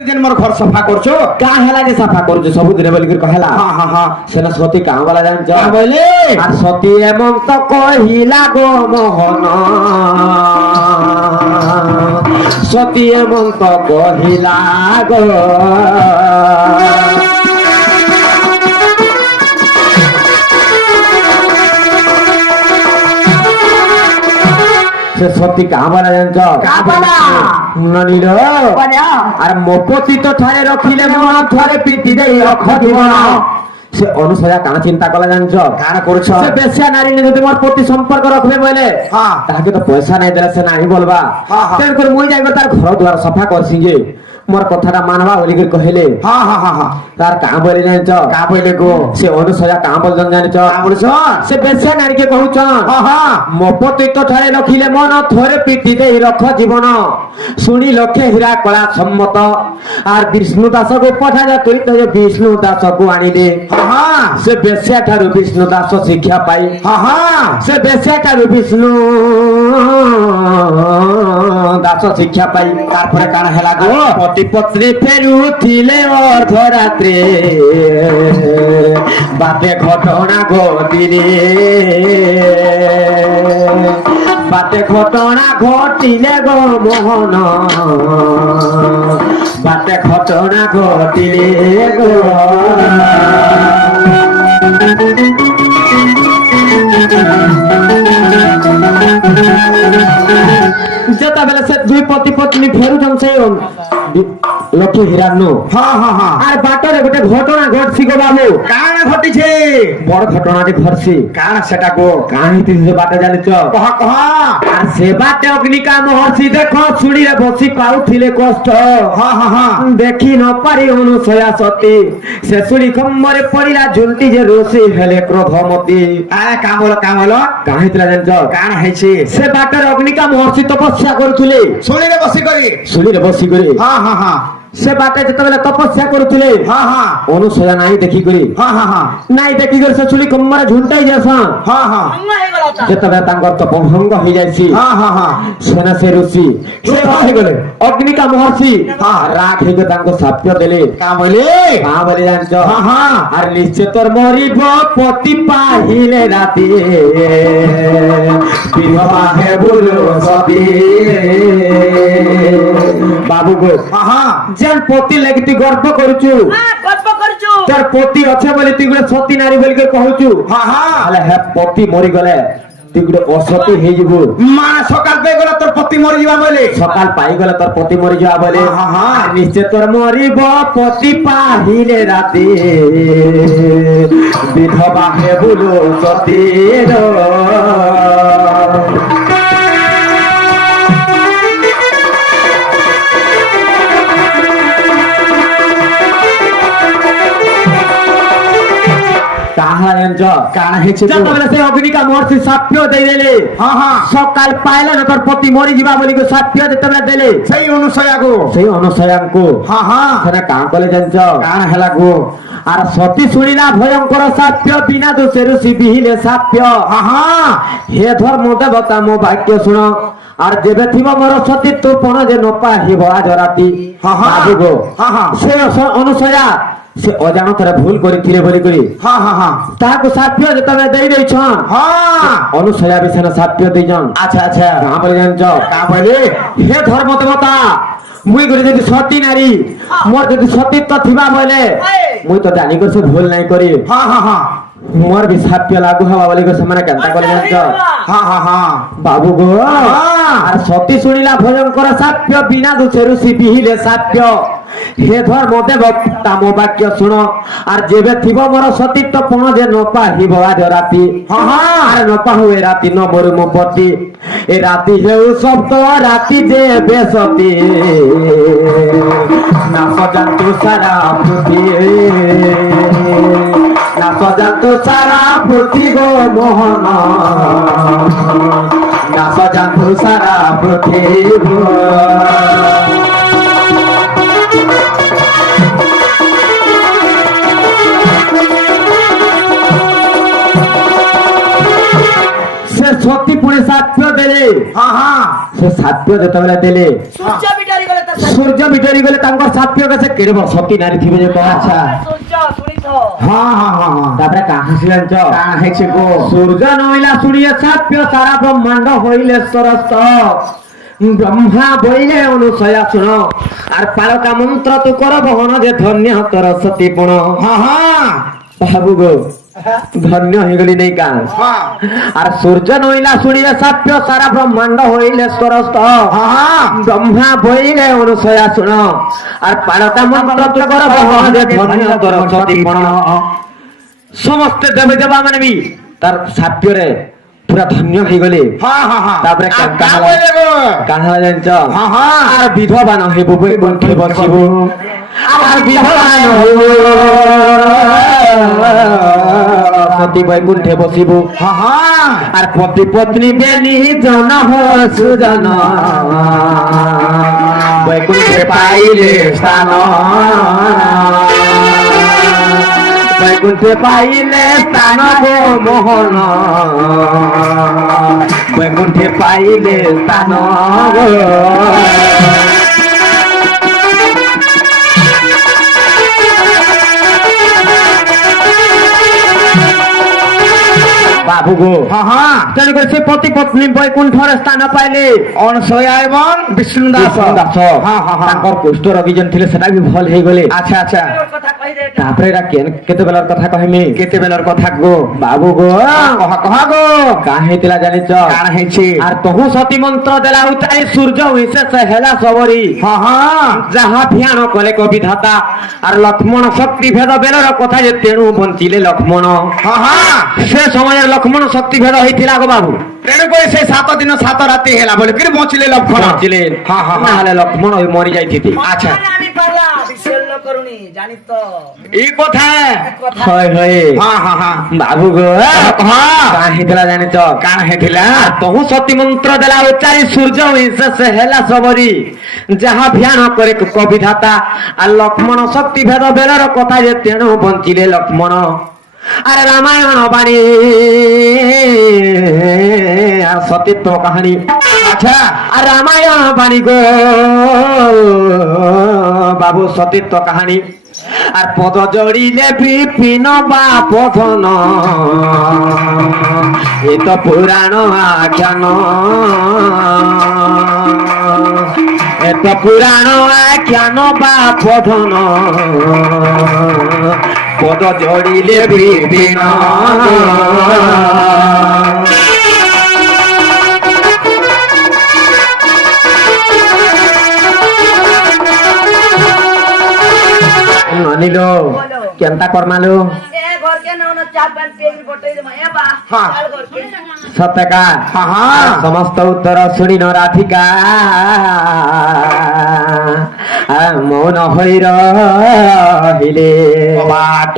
दिन मोर घर सफा करछो का हेला जे सफा करछो सब दिन बोली कर कहला हां हां हां सेना सती का वाला जान जा बोले আর সতী এমন তো কহিলা গো মোহন সতী এমন তো কহিলা গো সে সতী কামালা জানছ কামালা ননিল আর মপতি তো ঠারে রখিলে মন ঠারে পিটি দেই রখ জীবন সে অনুসয়া কানা চিন্তা কলা জানছ কানা করছ সে বেশ্যা নারী নে যদি মোর প্রতি সম্পর্ক রাখবে বলে হ্যাঁ তাকে তো পয়সা নাই দেলে সে নাই বলবা তেন করে মুই যাইব তার ঘর দুয়ার সফা করছি যে মোর কথাটা মানবা বলি করে কহিলে हां हां हां हां তার কা বলি জানছ का बोले गो সে অনুসয়া কা বল জানছ का बोलছ সে বেশ্যা নারী কে কহুছ हां हां মপতি তো ঠারে রখিলে মন থরে পিটি দেই রখ জীবন শুনি লক্ষে হীরা কলা সম্মত আর বিষ্ণু দাসকে পঠা যা তুই তো বিষ্ণু দাসকে আনিলে हां সে বেশ্যা ঠারু বিষ্ণু দাস শিক্ষা পাই हां हां সে বেশ্যা ঠারু বিষ্ণু দাস শিক্ষা পাই তারপরে কানা হেলা গো পতি পত্নী ফেরুথিলে অর্ধরাত্রে বাতে ঘটনা ঘটিলে বাতে ঘটনা ঘটিলে গো মোহন বাতে ঘটনা ঘটিলে গো যেতবেলে সে দুই পতি পত্নী ফেরুছন সে লক্ষ্মী হিরান্নু हां हां हां আর বাটরে গোটে ঘটনা ঘটছি গো বাবু কানা ঘটিছে বড় ঘটনাটি ঘটছি কানা সেটা গো কাহিনী যে বাটে জানিছ কহ কহ আর সে বাটে অগ্নিকা মহর্ষি দেখো ছুড়িরে বসি পাউଥିଲେ কষ্ট हां हां हां দেখি ন পারি অনুসয়া সতী সে ছুড়ি কম্বরে পড়িলা ঝুলটি যে রোষি হেলে ক্রোধমতী का बोलो কাহিনী জানিছ কানা হেছে সে বাটরে অগ্নিকা মহর্ষি তপস্যা করুଥିଲେ শুনিরে বসি করি ছুড়িরে বসি করে हां हां हां সে বাটে যেতবেলে তপস্যা করুଥିଲେ हां हां অনুসয়া নাই দেখি করে हां हां हां নাই দেখি করে সে ছুরি কম্বরে ঝুলটাই যাসন हां हां যেতবেলে তাঙ্কর তপভঙ্গ হয়ে যাইছি हां हां हां সেনা সে ঋষি সে হয়ে গেলে অগ্নিকা মহর্ষি রাগ হয়ে তাঙ্ক সাপ্য দেলে का बोले কা বলে জানছ हां हां আর নিশ্চয় তোর মরিব পতি পাহিলে রাতে বিধবা হে বুলো সতী বাবু গো हां हां যেন পতি লাগি গর্ব করছু তোর পতি আছে বলে তুই গুলো সতী নারী বলি কহুছু हां हां তাহলে হে পতি মরি গলে তুই গুলো অসতী হয়ে যাব মা সকাল পে গলা তোর পতি মরি যাবা বলে সকাল পাই গলে তোর পতি মরি যাওয়া বলে হ্যাঁ, হ্যাঁ। আর নিশ্চয় তোর মরিব পতি পাহিলে রাতে বিধবা হে বুলো সতী কানা হেছে সেই অগ্নিকা মহর্ষি সাপ্য দেলে हां हां সকাল পাইলে না তোর পতি মরি যা বলি সাপ্য যেতবেলে দেলে সেই অনুসয়া গো সেই অনুসয়াঙ্কু हां हां সেটা কাঁ কলে জানছ কানা হেলা গো আর সতী শুনিলা ভয়ঙ্কর সাপ্য বিনা দোষে ঋষি বিহিলে সাপ্য हां हां হে ধর্ম দেবতা মো বাক্য শুণ আর যেবে থিব মোর সতীত্ব পণ যে নপা হিব আজ রাতি हां हां বাবু গো हां हां সে অনুসয়া সে অজাণতরে ভুল করিଥିଲେ বলি করি हां हां हां তাহাকে সাপ্য যেতবেলে দেই দেইছন हां অনুসয়া বিছানা সাপ্য দেইছন अच्छा अच्छा কাঁ বলে জানছ का बोले হে ধর্ম দেবতা মুই করে যদি সতী নারী মোর যদি সতীত্ব থিবা বলে মুই তো জানি করছে ভুল নাই করি हां हां हां মোর বি সাপ্য লাগু হওয়া বলি করে ସେମାନେ কেনতা করে জানছ हां हां हां বাবু গো আর সতী শুনিলা ভয়ঙ্কর সাপ্য বিনা দোষে ঋষি বিহিলে সাপ্য হে ধর্ম দেবতা মো বাক্য শুণ আর যেবে থিব মোর সতীত্ব পণ যে নপা হিব আজ রাতি हां हां আর নপা হুয়ে রাতি ন মরু মো পতি এ রাতি হেউ শব্দ রাতি যে বেসতি না সজান্তু সারা পৃথিবী না সজান্তু সারা পৃথিবী মোহন না সজান্তু সারা পৃথিবী সতী পুরে সাপ্য দেলে हां हां সে সাপ্য যেতবেলে দেলে সূর্য বিটারি গলে তা সূর্য বিটরি গলে তাঙ্কর সাপ্য কাছে কেড়ব সতী নারী থিবে যে কহ আচ্ছা সূর্য শুনিছ হ্যাঁ হ্যাঁ হ্যাঁ হ্যাঁ তারপরে কাহা জানছ কাণ হেছে গো সূর্য নইলা শুনিয়ে সাপ্য সারা ব্রহ্মাণ্ড হইলে সরস্ত ব্রহ্মা বইলে অনুসয়া শুন আর পালকা মন্ত্র তু কর বহন যে ধন্য তর সতী পুণ হ্যাঁ হ্যাঁ বাবু গো ধন্য হয়ে গলি নেই কান হ্যাঁ আর সূর্য নইলা শুনিলে সাপ্য সারা ব্রহ্মাণ্ড হইলে সরস্ত হ্যাঁ ব্রহ্মা বইলে অনুসয়া শুন আর পালকা মন্ত্র তু কর বহন যে ধন্য তর সতী পুণ সমস্ত দেবে দেবা মানে বি তার সাপ্যরে পুরা ধন্য হয়ে গলি হ্যাঁ হ্যাঁ হ্যাঁ তারপরে আর কাণ বলে গো কাহা জানছ হ্যাঁ হ্যাঁ আর বিধবা ন হেব বৈকুণ্ঠে বসিব আর বিধবা ন হইব সতী বৈকুণ্ঠে বসিব হ্যাঁ হ্যাঁ আর পতি পত্নী বেনি জন সুজন বৈকুণ্ঠে পাইলে স্থান বৈকুণ্ঠে পাইলে স্থান গো মোহন বৈকুণ্ঠে পাইলে স্থান গো বাবু গো হ্যাঁ হ্যাঁ তেণু করে সে পতি পত্নী বৈকুণ্ঠর স্থান পাইলে অনসয়া এবং বিষ্ণু দাস দাস হ্যাঁ হ্যাঁ হ্যাঁ তাঙ্কর কুষ্ঠ রোগী যেন ଥିଲେ সেটা ବି ଭଲ ହେଇଗଲେ আচ্ছা আচ্ছা কথা কই দে তারপরে এরা কেতে বেলার কথা কহিমি কেতেবেলার কথা গো বাবু গো কহা কহা গো কাଁ ହେଇଥିଲା ଜାଣିଛ কাণ হেছে আর তহু সতী মন্ত্র দেলা উচাই সূর্য বিশেষ হেলা সবরি হ্যাঁ হ্যাঁ যাহা ধ্যান কলে কবিধাতা আর লক্ষ্মণ শক্তি ভেদ বেলর কথা যে তেণু বঞ্চিলে লক্ষ্মণ হ্যাঁ হ্যাঁ সে সময়ের লক্ষ্মণ শক্তি ভেদ হইଥିଲା গো বাবু তেণু করে সেই 7 দিন 7 রাতি হেলা বলে কি বঞ্চিলে লক্ষণ বঞ্চিলেন হ্যাঁ হ্যাঁ হ্যাঁ নাহলে লক্ষ্মণ ওই মরি যাইতিতি আচ্ছা আমি পারলা বিশল্য করুনি জানি তো এই কথা কথা হয় হয় হ্যাঁ হ্যাঁ হ্যাঁ বাবু গো হ্যাঁ কাঁ ହେଇଥିଲା ଜାଣିଛ কাণ হেଥିଲା আর তহু সতী মন্ত্র দেলা উচ্চারি সূর্য বিশেষ হেলা সবরি যাহা ধ্যান করে কবিধাতা আর লক্ষ্মণ শক্তি ভেদ বেলর কথা যে তেণু বঞ্চিলে লক্ষ্মণ আরে রামায়ণ বাণী আর সতীত্ব কাহানি আচ্ছা আর রামায়ণ বাণী গো বাবু সতীত্ব কাহানি আর পদ জড়িলে বিপিন বা পথন এ তো পুরাণ আখ্যান এ তো পুরাণ আখ্যান বা পঠন পদ জড়িলে বিপিন অনিলো কেনতা করমালো এ ঘর কে না চার পাঁচ পেজ বটে দে এ বা হ্যাঁ। চাল ঘর কে সত্যকা হ্যাঁ হ্যাঁ সমস্ত উত্তর শুনিন রাধিকা মৌন হই রহিলে বাট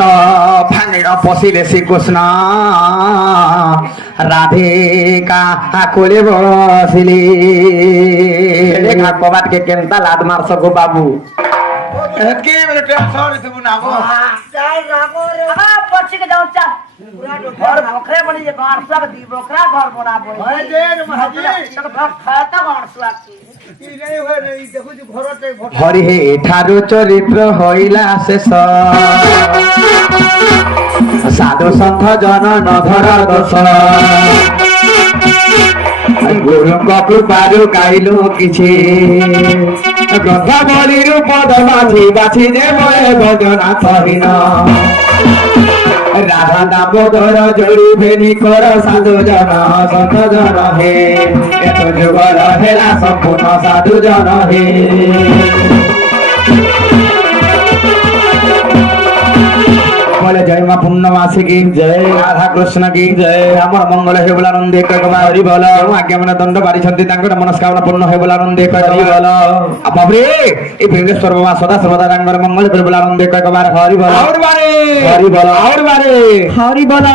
ভাঙিড় পশিলে শ্রীকৃষ্ণ রাধিকা কোলে বসিলি কবাট কে কেনতা লাদ মারছ গো বাবু কি বলে টেনশন তুমি না গো চাল রাগো রে হা পড়ছি কে যাও চাল পুরা ঘর বখরে বনি যে ঘর সব দি বখরা ঘর বনাবো হয় যে মহাজি তো ঘর খাতা ঘর সুয়াকি কি নাই হয় রে দেখো যে ঘরতে হরি হে ঠারু চরিত্র হইলা শেষ সাধু সন্থ জন নধর দোষ গুরুଙ୍କ কৃপাରୁ গাইଲୁ କିଛି ଗ୍ରନ୍ଥାବଳୀରୁ ପଦ ବାଛି ବାଛି ଯେ ବଳେ ଭଜନା କହିନ রাধা দামোদর জড়িবে নিকর সাধু জন সন্ত জন হে এত যুগর হেলা সম্পূর্ণ সাধু জন হে বলে জয় মা পূর্ণমাসী কি জয় রাধা কৃষ্ণ কি জয় আমার মঙ্গল হে বলা নন্দে কবা হরি বল আজ্ঞা মানে দণ্ড বাড়িছন্তি তাঙ্কর মনস্কামনা পূর্ণ হে বলা নন্দে হরি বল বাবরে এই ভেঙ্গেশ্বর বাবা সদা সর্বদা তাঙ্কর মঙ্গল করে বলা নন্দে কবা হরি বল হরি বল হরি বল হরি বল